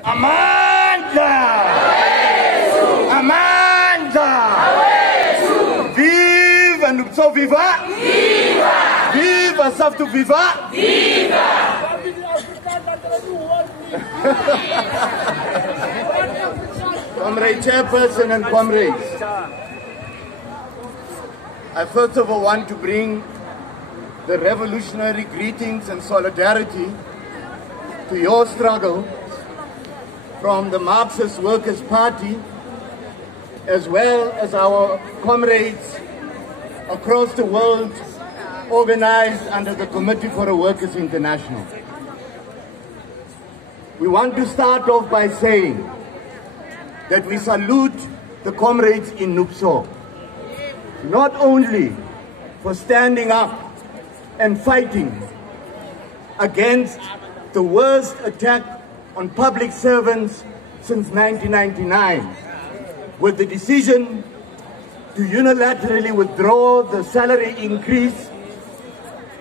Amandla! Amandla! Viva Nupso, viva! Viva! Viva Saftu, viva! Viva! Comrade Chairperson and comrades, I first of all want to bring the revolutionary greetings and solidarity to your struggle from the Marxist Workers' Party, as well as our comrades across the world organized under the Committee for a Workers' International. We want to start off by saying that we salute the comrades in Nupso, not only for standing up and fighting against the worst attack on public servants since 1999, with the decision to unilaterally withdraw the salary increase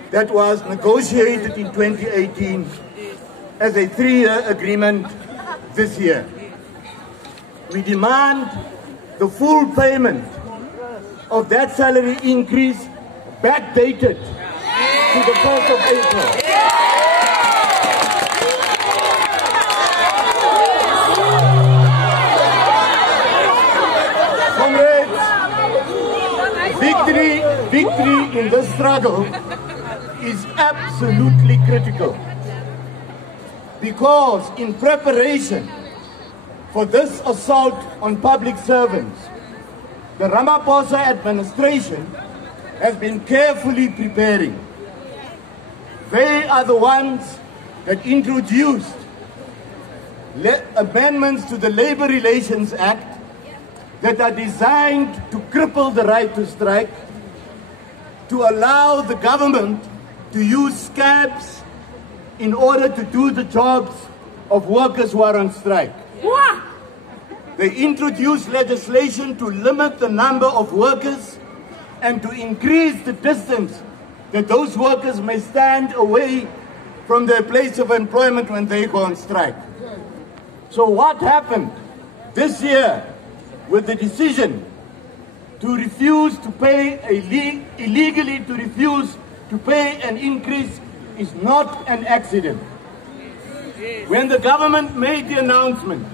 that was negotiated in 2018 as a 3-year agreement this year. We demand the full payment of that salary increase backdated to the 1st of April. Victory in this struggle is absolutely critical, because in preparation for this assault on public servants, the Ramaphosa administration has been carefully preparing. They are the ones that introduced amendments to the Labor Relations Act that are designed to cripple the right to strike, to allow the government to use scabs in order to do the jobs of workers who are on strike. They introduced legislation to limit the number of workers and to increase the distance that those workers may stand away from their place of employment when they go on strike. So what happened this year with the decision to refuse to pay illegally to refuse to pay an increase is not an accident. When the government made the announcement,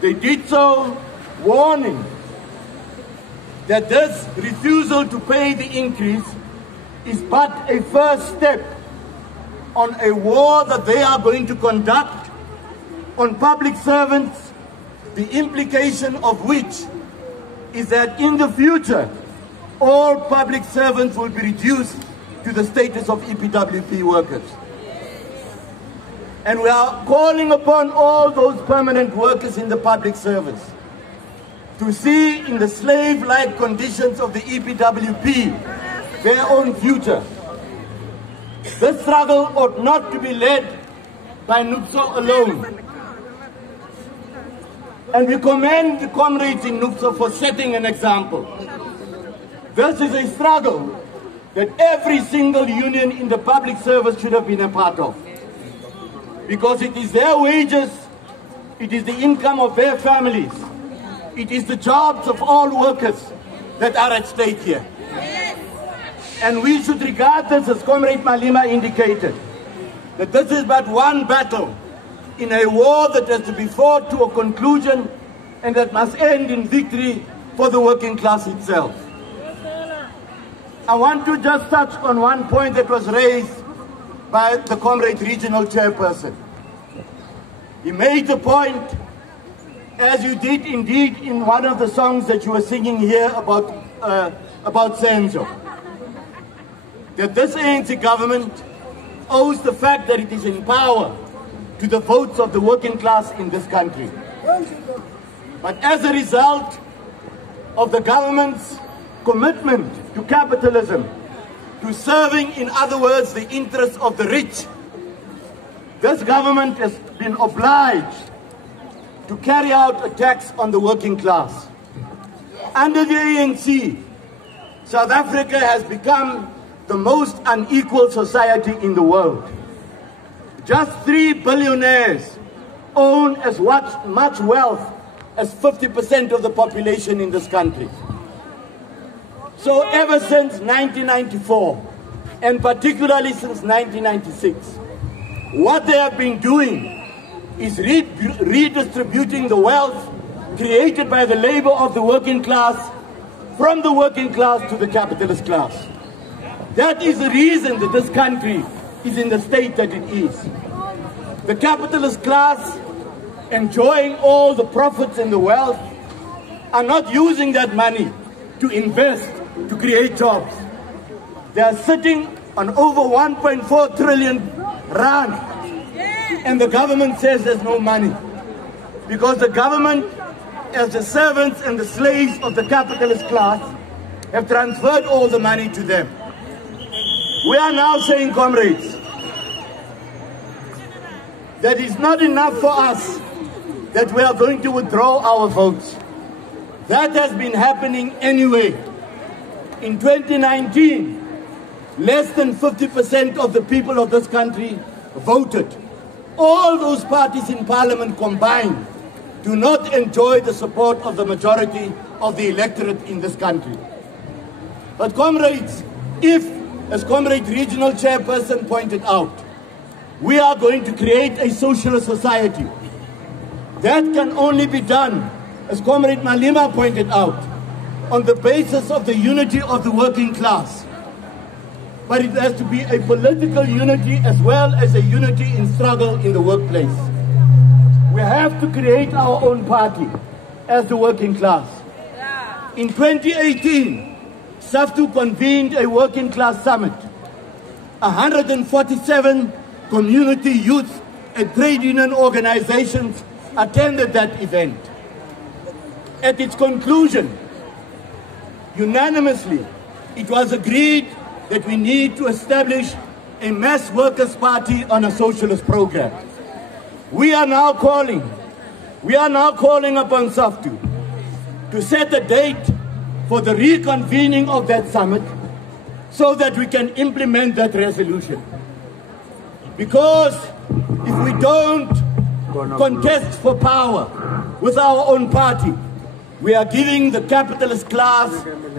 they did so warning that this refusal to pay the increase is but a first step on a war that they are going to conduct on public servants, the implication of which is that in the future, all public servants will be reduced to the status of EPWP workers. And we are calling upon all those permanent workers in the public service to see in the slave-like conditions of the EPWP their own future. This struggle ought not to be led by Nupso alone. And we commend the comrades in Nupso for setting an example. This is a struggle that every single union in the public service should have been a part of. Because it is their wages, it is the income of their families, it is the jobs of all workers that are at stake here. And we should regard this, as Comrade Malema indicated, that this is but one battle in a war that has to be fought to a conclusion and that must end in victory for the working class itself. I want to just touch on one point that was raised by the Comrade Regional Chairperson. He made the point, as you did indeed in one of the songs that you were singing here about Senzo, that this ANC government owes the fact that it is in power to the votes of the working class in this country. But as a result of the government's commitment to capitalism, to serving, in other words, the interests of the rich, this government has been obliged to carry out attacks on the working class. Under the ANC, South Africa has become the most unequal society in the world. Just 3 billionaires own as much wealth as 50% of the population in this country. So ever since 1994, and particularly since 1996, what they have been doing is redistributing the wealth created by the labor of the working class from the working class to the capitalist class. That is the reason that this country is in the state that it is. The capitalist class, enjoying all the profits and the wealth, are not using that money to invest, to create jobs. They are sitting on over 1.4 trillion rand, and the government says there's no money. Because the government, as the servants and the slaves of the capitalist class, have transferred all the money to them. We are now saying, comrades, that it's not enough for us that we are going to withdraw our votes. That has been happening anyway. In 2019, less than 50% of the people of this country voted. All those parties in parliament combined do not enjoy the support of the majority of the electorate in this country. But comrades, if, as Comrade Regional Chairperson pointed out, we are going to create a socialist society, that can only be done, as Comrade Malema pointed out, on the basis of the unity of the working class. But it has to be a political unity as well as a unity in struggle in the workplace. We have to create our own party as the working class. In 2018, Saftu convened a working class summit. 147 community, youth and trade union organizations attended that event. At its conclusion, unanimously, it was agreed that we need to establish a mass workers' party on a socialist program. We are now calling upon Saftu to set a date for the reconvening of that summit so that we can implement that resolution. Because if we don't contest for power with our own party, we are giving the capitalist class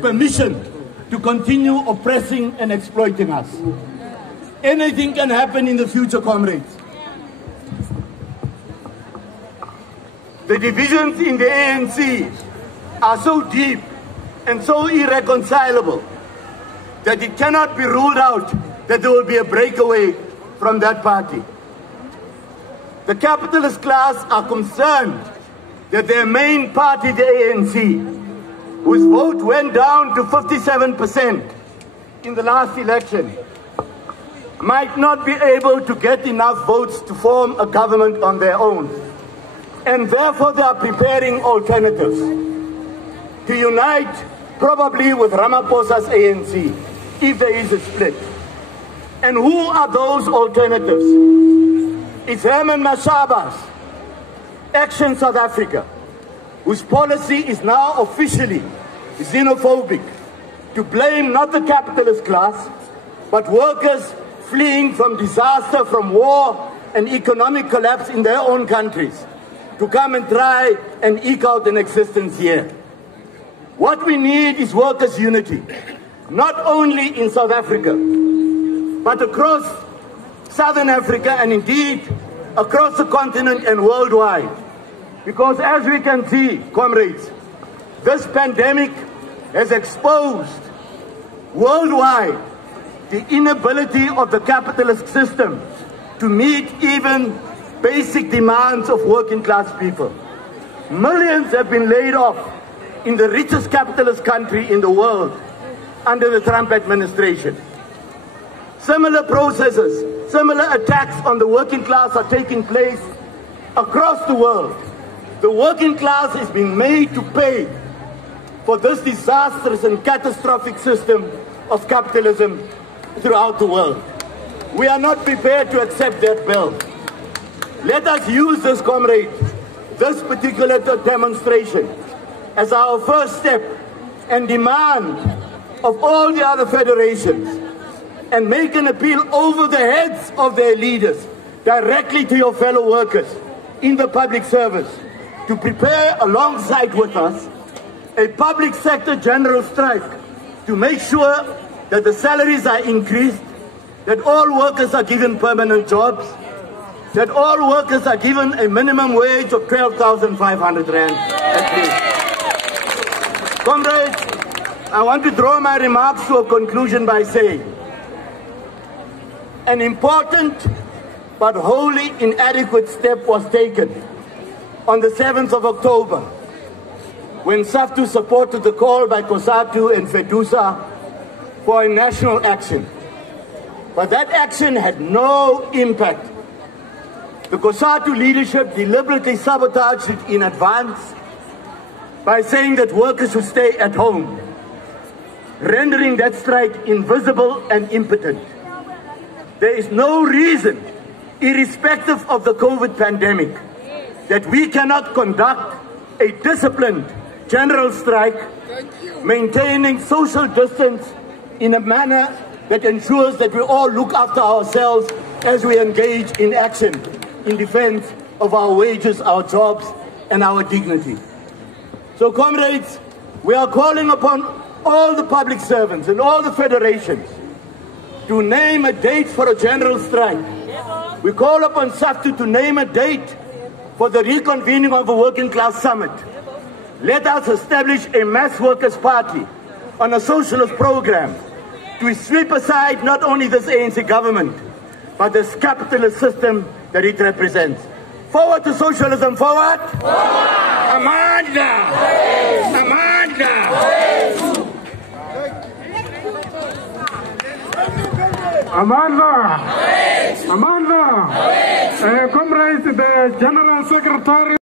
permission to continue oppressing and exploiting us. Anything can happen in the future, comrades. The divisions in the ANC are so deep and so irreconcilable that it cannot be ruled out that there will be a breakaway from that party. The capitalist class are concerned that their main party, the ANC, whose vote went down to 57% in the last election, might not be able to get enough votes to form a government on their own. And therefore they are preparing alternatives to unite probably with Ramaphosa's ANC if there is a split. And who are those alternatives? It's Herman Mashaba's Action South Africa, whose policy is now officially xenophobic, to blame not the capitalist class, but workers fleeing from disaster, from war and economic collapse in their own countries, to come and try and eke out an existence here. What we need is workers' unity, not only in South Africa, but across Southern Africa and indeed across the continent and worldwide. Because as we can see, comrades, this pandemic has exposed worldwide the inability of the capitalist system to meet even basic demands of working class people. Millions have been laid off in the richest capitalist country in the world under the Trump administration. Similar processes, similar attacks on the working class are taking place across the world. The working class is being made to pay for this disastrous and catastrophic system of capitalism throughout the world. We are not prepared to accept that bill. Let us use this, comrade, this particular demonstration as our first step and demand of all the other federations and make an appeal over the heads of their leaders directly to your fellow workers in the public service to prepare alongside with us a public sector general strike to make sure that the salaries are increased, that all workers are given permanent jobs, that all workers are given a minimum wage of 12,500 rand at least. Comrades, I want to draw my remarks to a conclusion by saying an important but wholly inadequate step was taken on the 7th of October when Saftu supported the call by COSATU and FEDUSA for a national action. But that action had no impact. The COSATU leadership deliberately sabotaged it in advance by saying that workers should stay at home, rendering that strike invisible and impotent. There is no reason, irrespective of the COVID pandemic, that we cannot conduct a disciplined general strike, maintaining social distance in a manner that ensures that we all look after ourselves as we engage in action in defense of our wages, our jobs, and our dignity. So, comrades, we are calling upon all the public servants and all the federations to name a date for a general strike. We call upon Saftu to name a date for the reconvening of a working class summit. Let us establish a mass workers' party on a socialist program to sweep aside not only this ANC government, but this capitalist system that it represents. Forward to socialism, forward! Amandla! Amandla! Amandla! Amandla! Comrades, the General Secretary